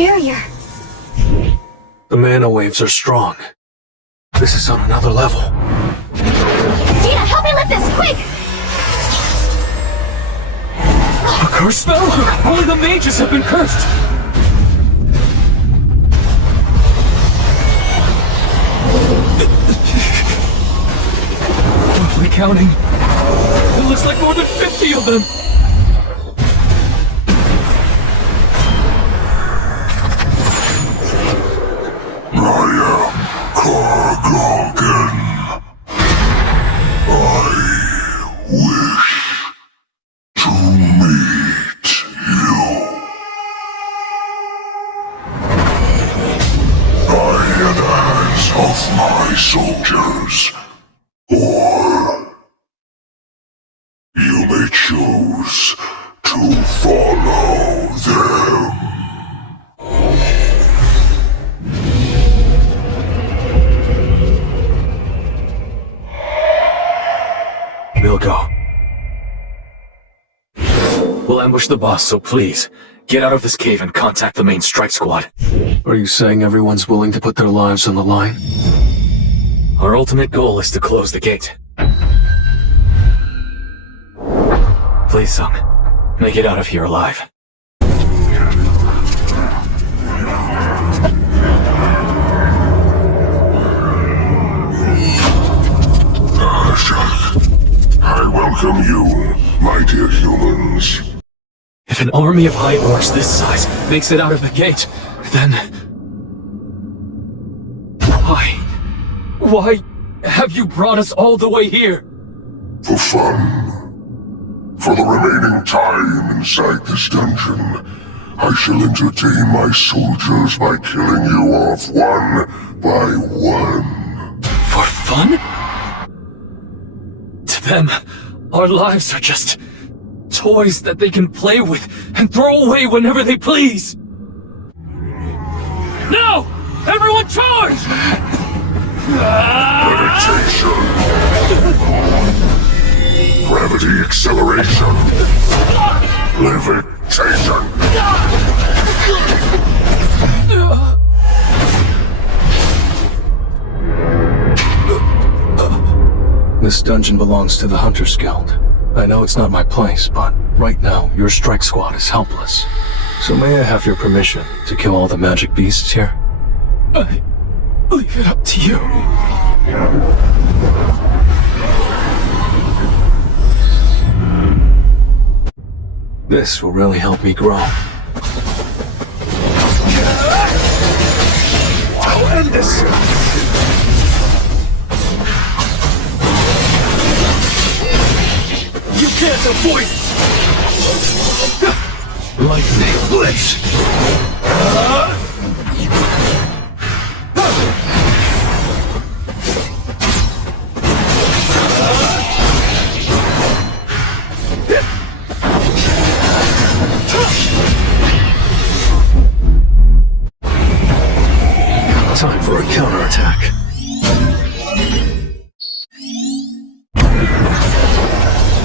barrier. The mana waves are strong. This is on another level. Dina, help me lift this, quick! A curse spell? Only the mages have been cursed! Roughly counting, it looks like more than 50 of them! Kargoggen. I wish to meet you. Die at the hands of my soldiers, or you may choose to follow them. We'll go. We'll ambush the boss, so please, get out of this cave and contact the main strike squad. Are you saying everyone's willing to put their lives on the line? Our ultimate goal is to close the gate. Please, Sung, make it out of here alive. I welcome you, my dear humans. If an army of High Orcs this size makes it out of the gate, then... Why have you brought us all the way here? For fun. For the remaining time inside this dungeon, I shall entertain my soldiers by killing you off one by one. For fun? To them, our lives are just toys that they can play with and throw away whenever they please. No! Everyone charge! Levitation. Gravity acceleration. Levitation. This dungeon belongs to the Hunters Guild. I know it's not my place, but right now, your strike squad is helpless. So may I have your permission to kill all the magic beasts here? I leave it up to you. This will really help me grow. I'll end this! You can't avoid it! Lightning Blitz! Time for a counterattack.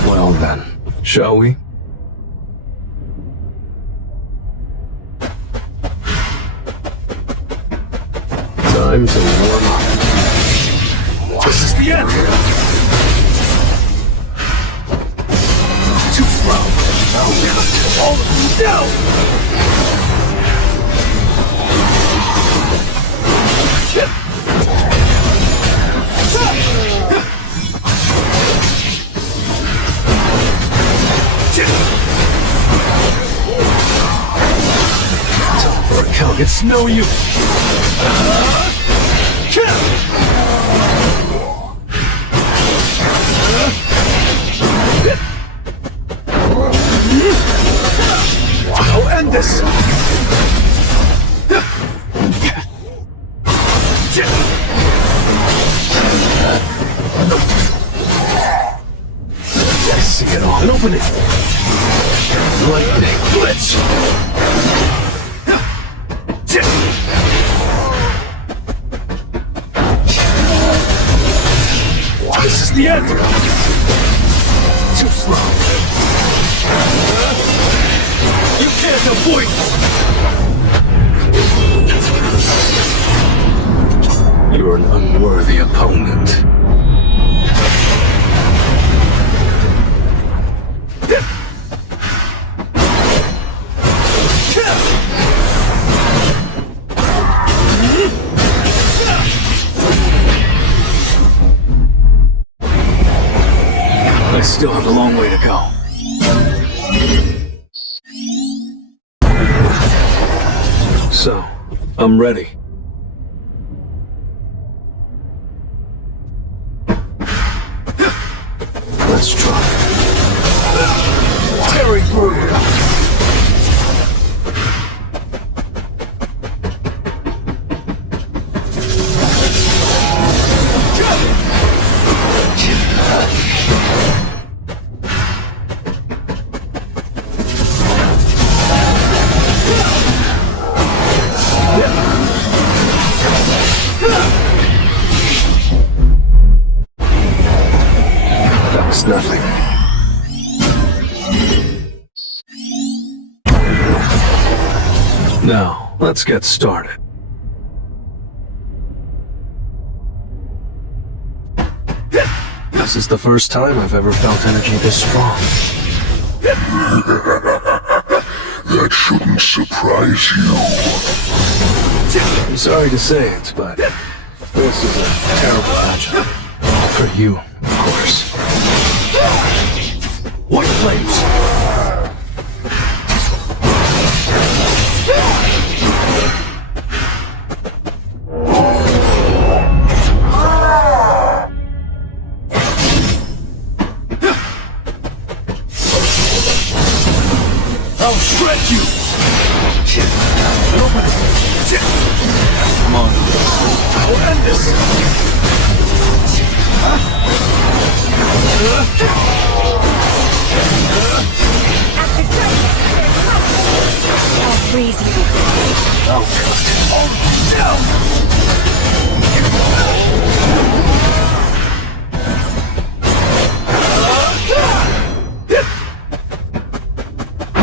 Well then, shall we? Time to warm up. This is the end! Too slow! I'll cut all of you down! Time for a count, it's no use! I'll end this! I see it all. An opening! Lightning Blitz! This is the end! Too slow. You can't avoid it! You're an unworthy opponent. I still have a long way to go. So, I'm ready. Let's try. Tearing through. That was nothing. Now, let's get started. This is the first time I've ever felt energy this strong. That shouldn't surprise you. I'm sorry to say it, but this is a terrible matchup. For you, of course. White flames! I'll shred you! Come on. I'll end this! I'll freeze you. Oh, God. Oh, no!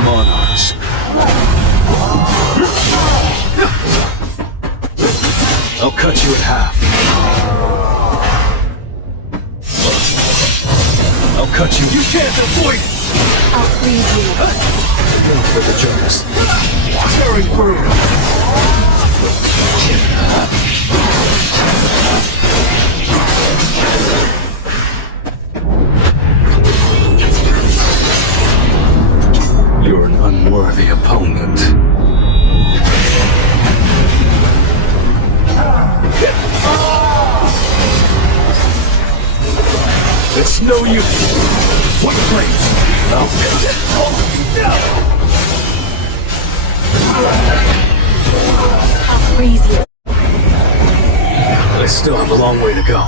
Monarchs. I'll cut you in half. I'll cut you. You can't avoid it! I'll freeze you. No for the journals. Tearing through. You're an unworthy opponent. It's no use. What flames? Oh, no! I'll freeze you. I still have a long way to go.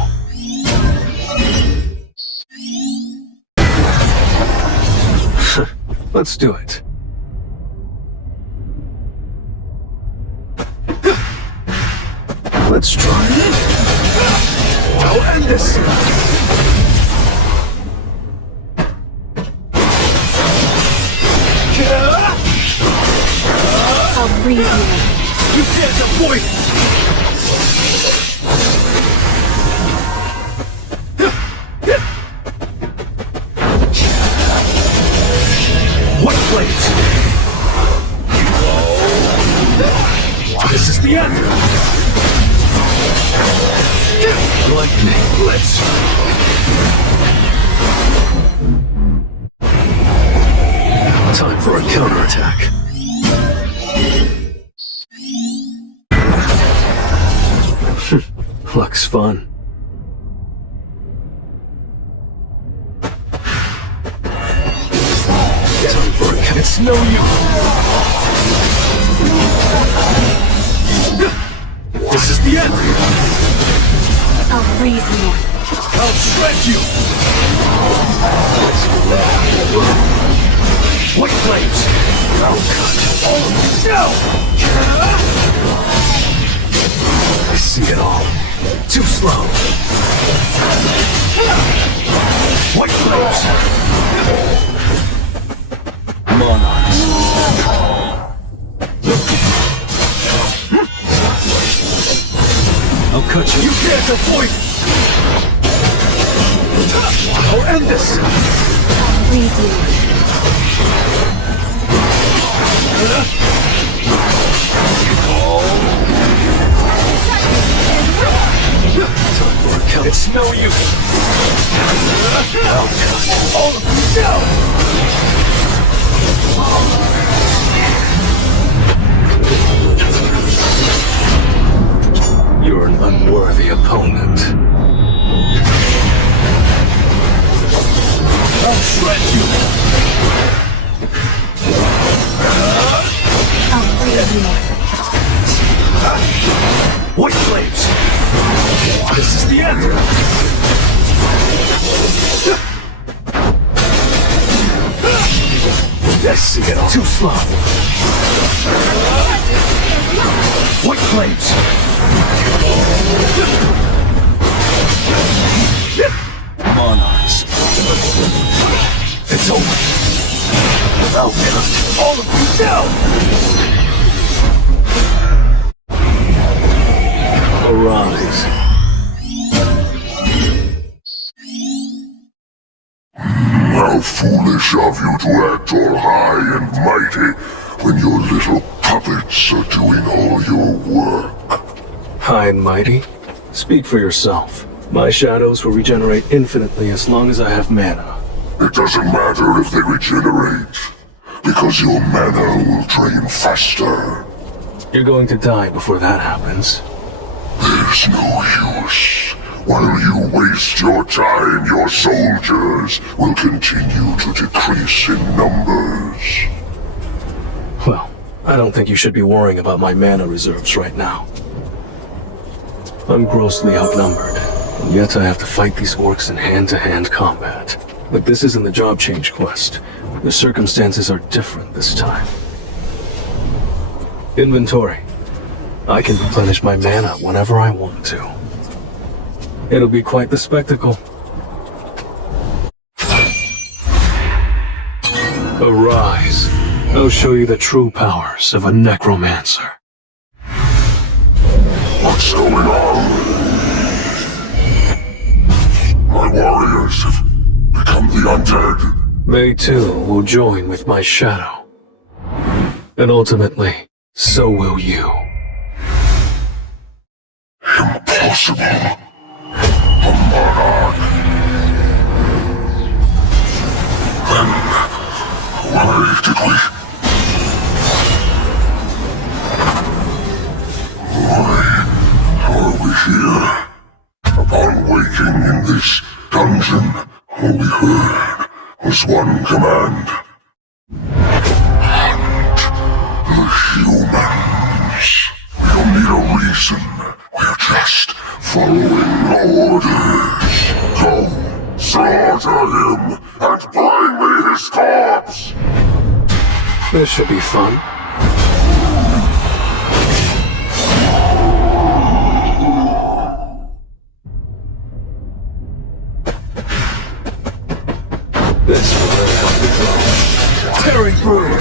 Let's do it. Let's try. I'll end this! I'll freeze you. You can't avoid it! What flames? This is the end! Lightning blitz! Time for a counterattack. Looks fun. Time for a It's no use. This is the end. I'll freeze you. I'll shred you. White flames. I'll cut. Oh no! I see it all. Too slow. White flames. Monarchs. I'll cut you. You can't can't avoid it! I'll end this! I'll freeze you. Time for a kill. It's no use! I'll cut all of you down! You're an unworthy opponent. I'll shred you! I'll freeze you. White flames! This is the end! That's it. Too slow. White flames! Monarchs. It's over. I'll cut all of you down! Arise. How foolish of you to act all high and mighty when your little puppets are doing all your work. High and mighty? Speak for yourself. My shadows will regenerate infinitely as long as I have mana. It doesn't matter if they regenerate, because your mana will drain faster. You're going to die before that happens. There's no use. While you waste your time, your soldiers will continue to decrease in numbers. Well, I don't think you should be worrying about my mana reserves right now. I'm grossly outnumbered, and yet I have to fight these orcs in hand-to-hand combat. But this isn't the job change quest. The circumstances are different this time. Inventory. I can replenish my mana whenever I want to. It'll be quite the spectacle. Arise. I'll show you the true powers of a necromancer. What's going on? My warriors have become the undead. They too will join with my shadow. And ultimately, so will you. Impossible. A monarch. Then why did we... Why are we here? Upon waking in this dungeon, all we heard was one command. Hunt the humans. We don't need a reason. We're just following orders. Go, slaughter him, and bring me his corpse! This should be fun. This will really help me grow. Tearing through!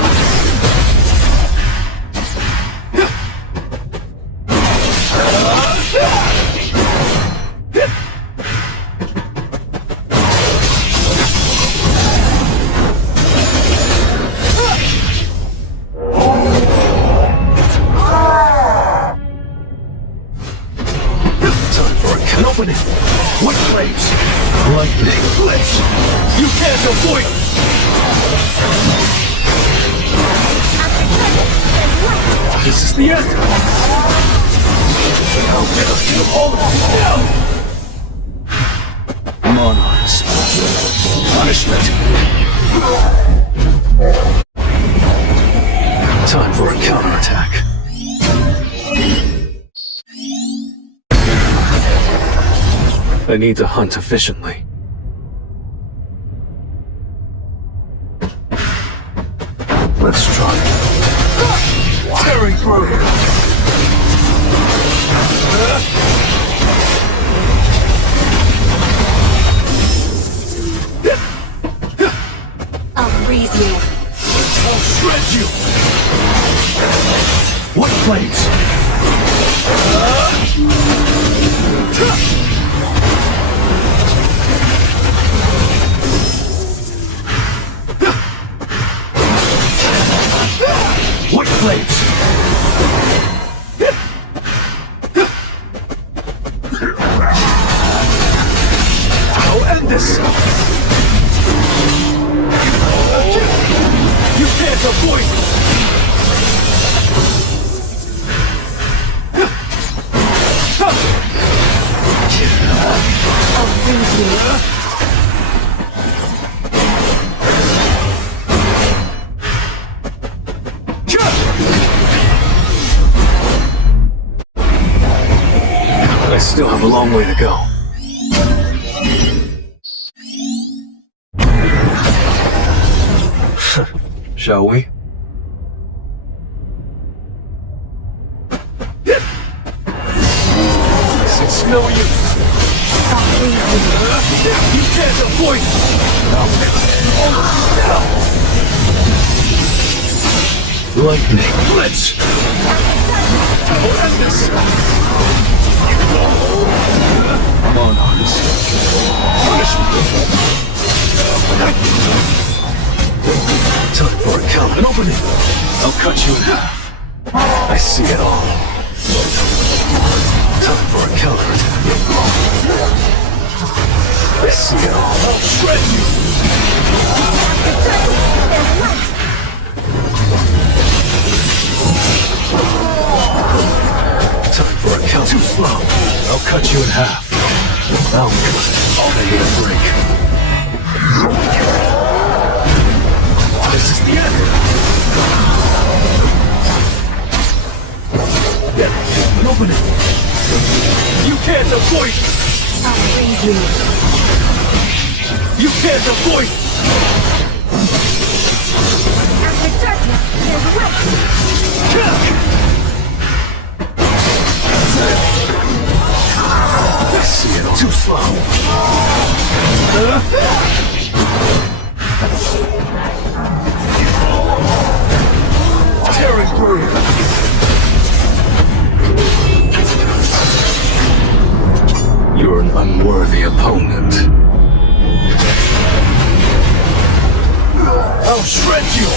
Open it! What flames? Lightning flames! You can't avoid it! This is the end! I'll kill you all now! Monarchs. Punishment. Time for a counterattack. I need to hunt efficiently. Let's try. Tearing through! I'll freeze you. I'll shred you! What flames? end this! You can't avoid me! I'll freeze you. I still have a long way to go. Shall we? It's no use. I'll freeze you. You can't avoid it. Lightning blitz. I'll end this. Monarchs. Punish me. Time for a count. An opening. I'll cut you in half. I see it all. Time for a counterattack. I see it all. I'll shred you. Time for a count. Too slow. I'll cut you in half. I'll make it a break. This is the end. An opening. You can't avoid it. I'll freeze you. You can't avoid it. After darkness, there's light. I see it all. Too slow. Tearing through. You're an unworthy opponent. I'll shred you.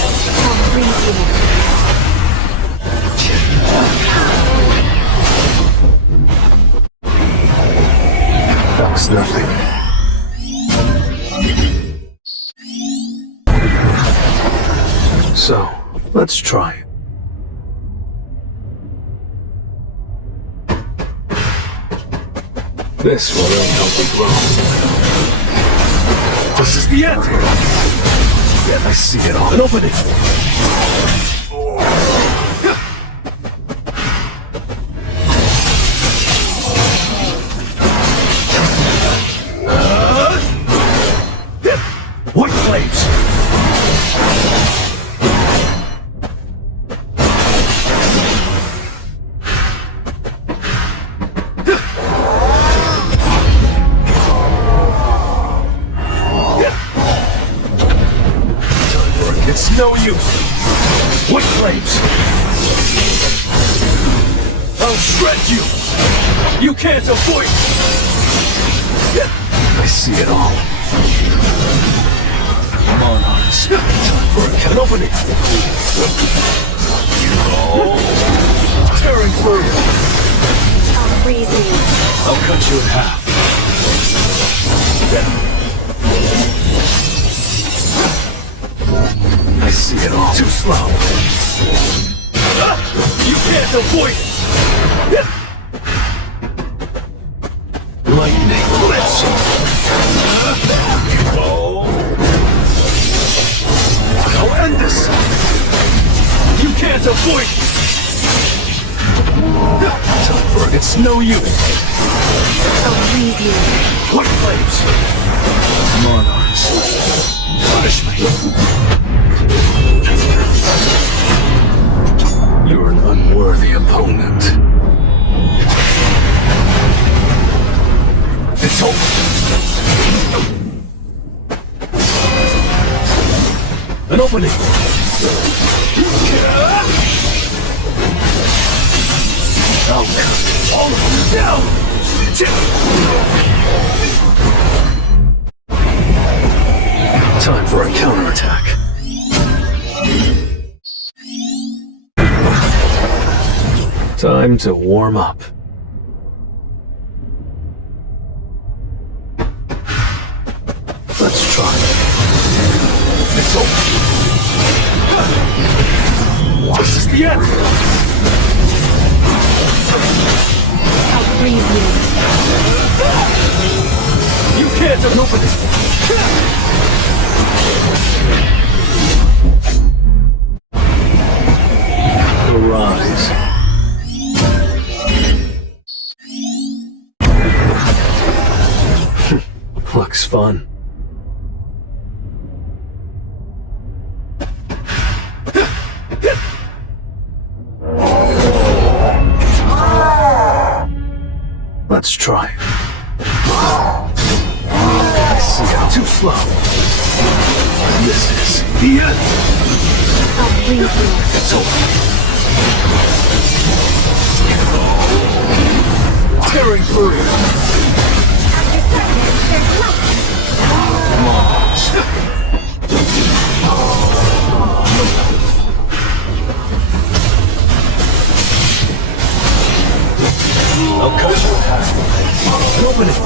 I'll freeze you. That was nothing. So, let's try it. This will really help me grow. This is the end! Yeah, I see it all. An opening! White flames! It's no use! White flames! I'll shred you! You can't avoid it! I see it all. Monarchs. Time for a can opening. Tearing through. I'll freeze you. I'll cut you in half. I see it all. Too slow. You can't avoid it. Lightning blitz. I'll end this. You can't avoid it. Time for it. It's no use. I'll freeze you. White flames. Monarchs. Punish me. You're an unworthy opponent. It's over. An opening. I'll cut all of you down. Time for a counterattack. Time to warm up. This is the end! I'll freeze you. You can't open it! Arise. Looks fun. Let's try. I see it. Too slow. This is the end. I'll freeze you. It's over. Tearing through. After darkness, there's light. I'll cut you in half. Open it.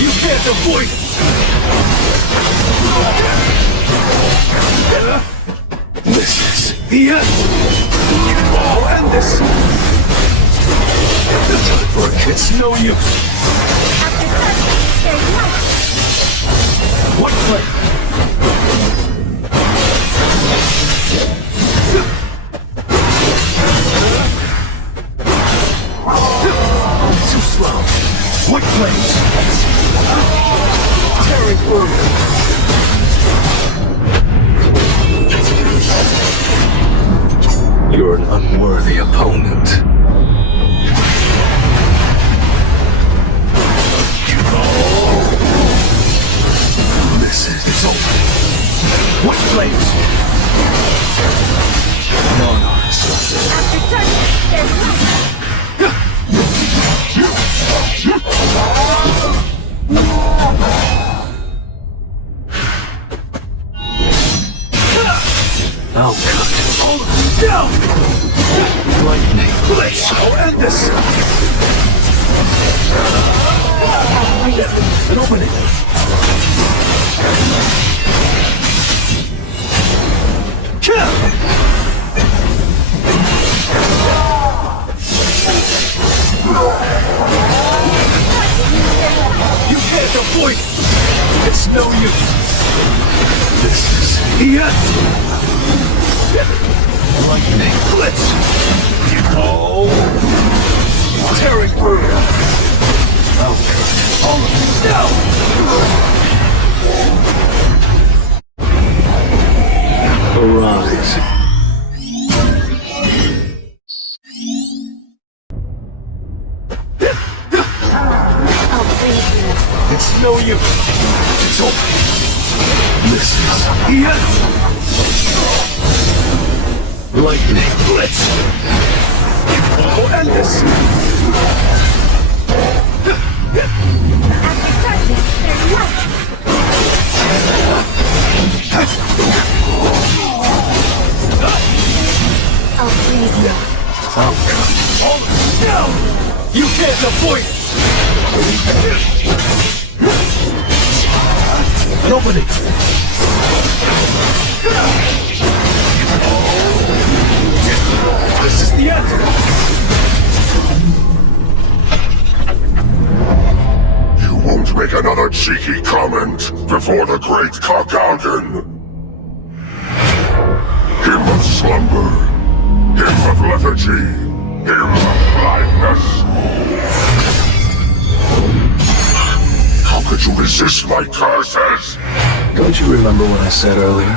You can't avoid it. This is the end. I'll end this. The time for a kid's no use. After darkness, there's light. What play? Too slow. White flames. Tearing through. You're an unworthy opponent. This is its over. White flames. Monarchs. After darkness, there's light. I'll cut all of you down! Lightning blitz! I'll end this! I'll freeze you. And open it! Kill! You can't avoid it! It's no use! This is the end! Lightning blitz! Oh! Tearing through! I'll cut all of you down! Arise. I'll freeze you. It's no use. It's over. This is the end. Lightning blitz. I'll end this. After darkness, there's light. I'll freeze you. I'll cut all of you down. You can't avoid it. And open it. This is the end. You won't make another cheeky comment before the great Kargalgan. Him of slumber, him of lethargy, him of blindness. How could you resist my curses? Don't you remember what I said earlier?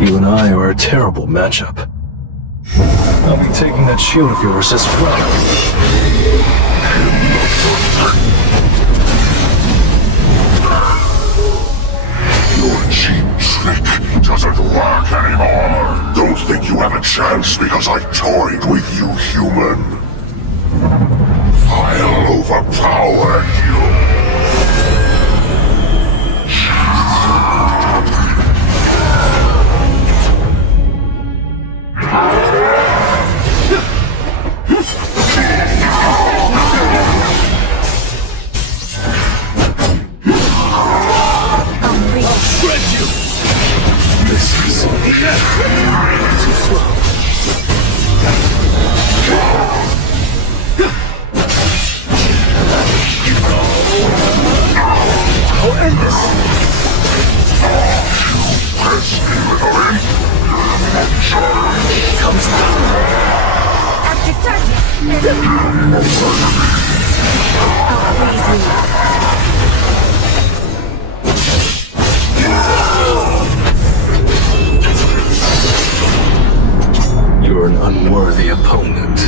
You and I are a terrible matchup. I'll be taking that shield of yours as well. Your cheap trick doesn't work anymore. Don't think you have a chance because I toyed with you, human. I'll overpower you. Comes After darkness, there's I'll praise you. You're an unworthy opponent.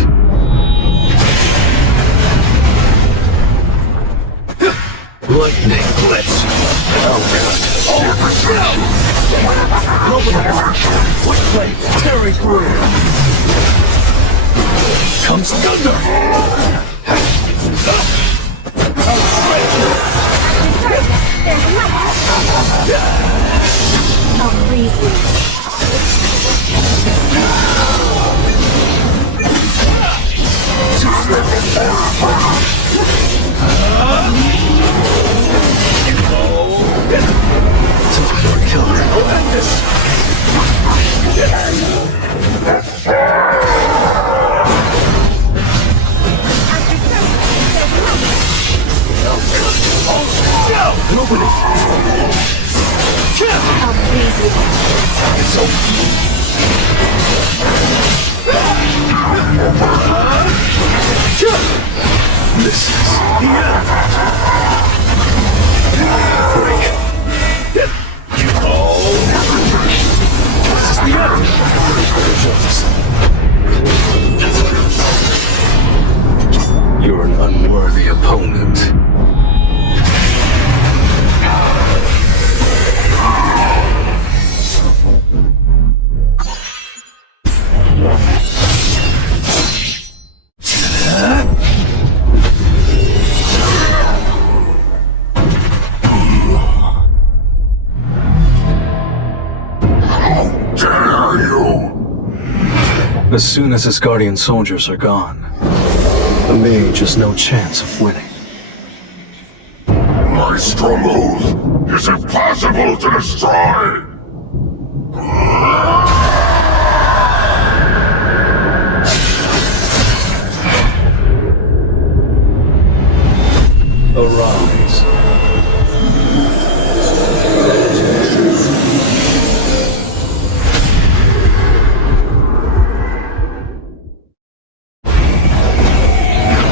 Lightning blitz. What blade tearing through? Comes thunder. There's light. I'll praise you. Killer Atlantis. I'll praise you. This is the end. Break. This is the end. You're an unworthy opponent. As soon as his guardian soldiers are gone, the mage has no chance of winning. My stronghold is impossible to destroy! Arise.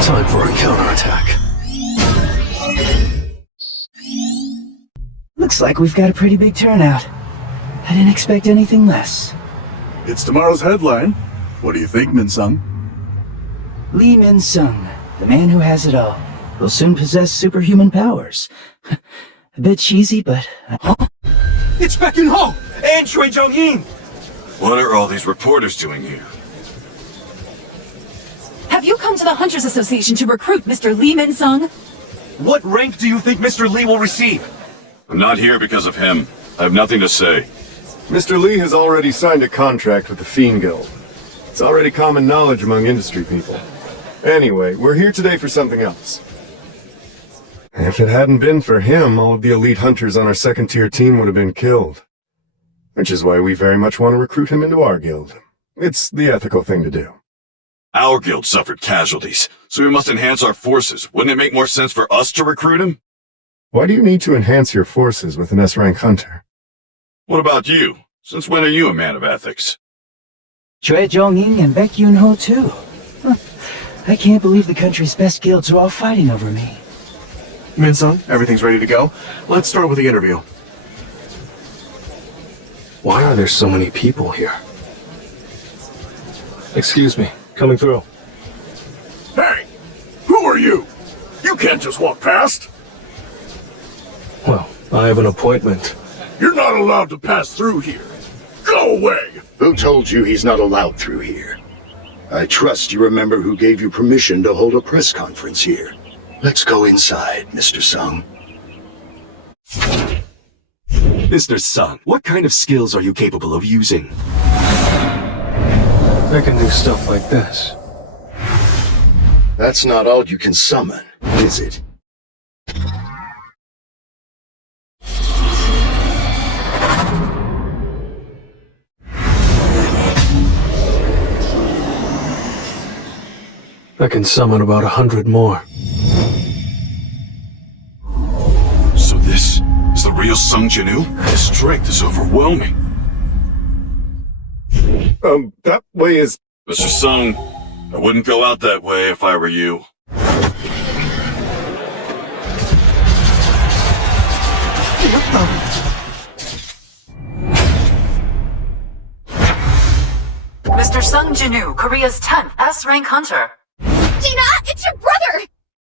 Time for a counterattack. Looks like we've got a pretty big turnout. I didn't expect anything less. It's tomorrow's headline. What do you think, Min-sung? Lee Min-sung, the man who has it all, will soon possess superhuman powers. A bit cheesy, but... It's Baek Yun-ho and Choi Jong-in! What are all these reporters doing here? Have you come to the Hunters Association to recruit Mr. Lee Min-sung? What rank do you think Mr. Lee will receive? I'm not here because of him. I have nothing to say. Mr. Lee has already signed a contract with the Fiend Guild. It's already common knowledge among industry people. Anyway, we're here today for something else. If it hadn't been for him, all of the elite hunters on our second-tier team would have been killed. Which is why we very much want to recruit him into our guild. It's the ethical thing to do. Our guild suffered casualties, so we must enhance our forces. Wouldn't it make more sense for us to recruit him? Why do you need to enhance your forces with an S-rank hunter? What about you? Since when are you a man of ethics? Choi Jong-in and Baek Yun-ho too. Huh. I can't believe the country's best guilds are all fighting over me. Min-sung, everything's ready to go. Let's start with the interview. Why are there so many people here? Excuse me, coming through. Hey! Who are you? You can't just walk past! Well, I have an appointment. You're not allowed to pass through here. Go away! Who told you he's not allowed through here? I trust you remember who gave you permission to hold a press conference here. Let's go inside, Mr. Sung. Mr. Sung, what kind of skills are you capable of using? I can do stuff like this. That's not all you can summon, is it? I can summon about 100 more. So this is the real Sung Jin-woo? His strength is overwhelming. That way is... Mr. Sung, I wouldn't go out that way if I were you. Mr. Sung Jinu, Korea's 10th S-rank hunter. Gina, it's your brother!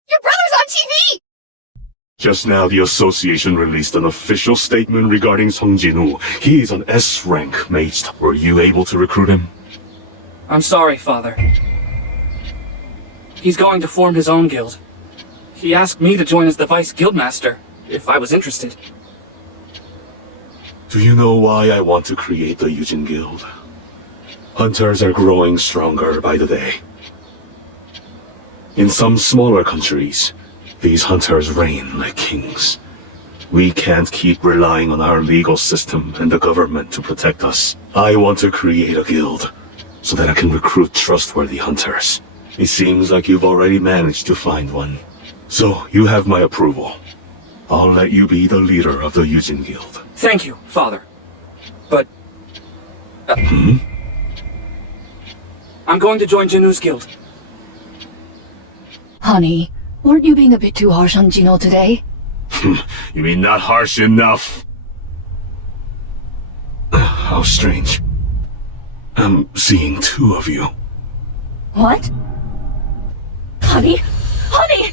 Your brother's on TV! Just now, the association released an official statement regarding Sung Jin-woo. He is an S-rank mage. Were you able to recruit him? I'm sorry, Father. He's going to form his own guild. He asked me to join as the Vice Guildmaster, if I was interested. Do you know why I want to create the Yujin Guild? Hunters are growing stronger by the day. In some smaller countries, these hunters reign like kings. We can't keep relying on our legal system and the government to protect us. I want to create a guild so that I can recruit trustworthy hunters. It seems like you've already managed to find one. So you have my approval. I'll let you be the leader of the Yujin Guild. Thank you, Father. But... I'm going to join Jinu's guild. Honey, weren't you being a bit too harsh on Gino today? You mean not harsh enough? How strange. I'm seeing two of you. What? Honey? Honey!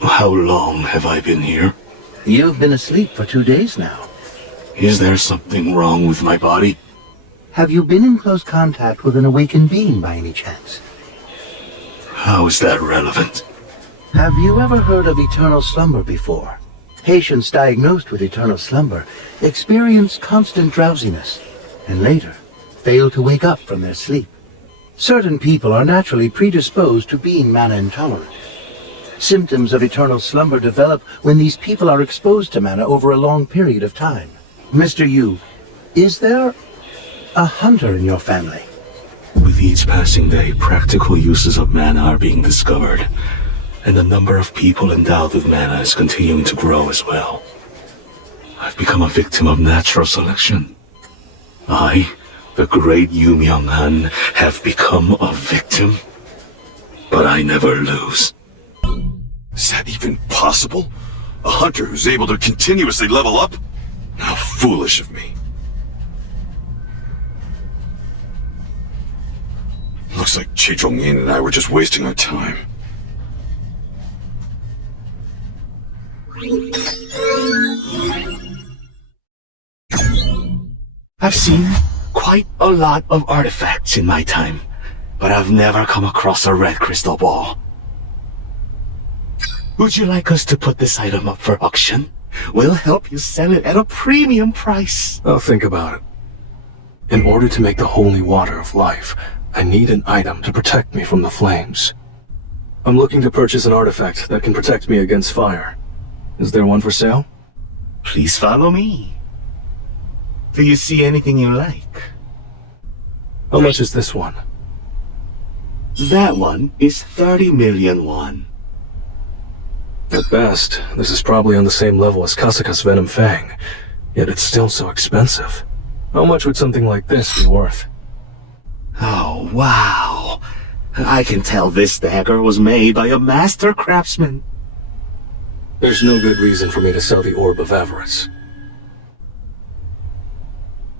How long have I been here? You've been asleep for 2 days now. Is there something wrong with my body? Have you been in close contact with an awakened being by any chance? How is that relevant? Have you ever heard of eternal slumber before? Patients diagnosed with eternal slumber experience constant drowsiness and later fail to wake up from their sleep. Certain people are naturally predisposed to being mana intolerant. Symptoms of eternal slumber develop when these people are exposed to mana over a long period of time. Mr. Yu, is there a hunter in your family? With each passing day, practical uses of mana are being discovered, and the number of people endowed with mana is continuing to grow as well. I've become a victim of natural selection. I, the great Yu Myung-han, have become a victim, but I never lose. Is that even possible? A hunter who's able to continuously level up? How foolish of me. Looks like Chi Chong-yin and I were just wasting our time. I've seen quite a lot of artifacts in my time, but I've never come across a red crystal ball. Would you like us to put this item up for auction? We'll help you sell it at a premium price. I'll think about it. In order to make the holy water of life, I need an item to protect me from the flames. I'm looking to purchase an artifact that can protect me against fire. Is there one for sale? Please follow me. Do you see anything you like? How much is this one? That one is 30 million won. At best, this is probably on the same level as Kasaka's Venom Fang, yet it's still so expensive. How much would something like this be worth? Oh, wow. I can tell this dagger was made by a master craftsman. There's no good reason for me to sell the Orb of Avarice.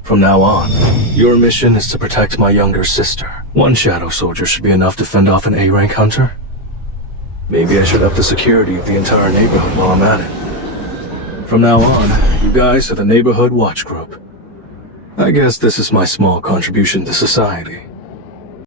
From now on, your mission is to protect my younger sister. One shadow soldier should be enough to fend off an A-rank hunter. Maybe I should up the security of the entire neighborhood while I'm at it. From now on, you guys are the Neighborhood Watch Group. I guess this is my small contribution to society.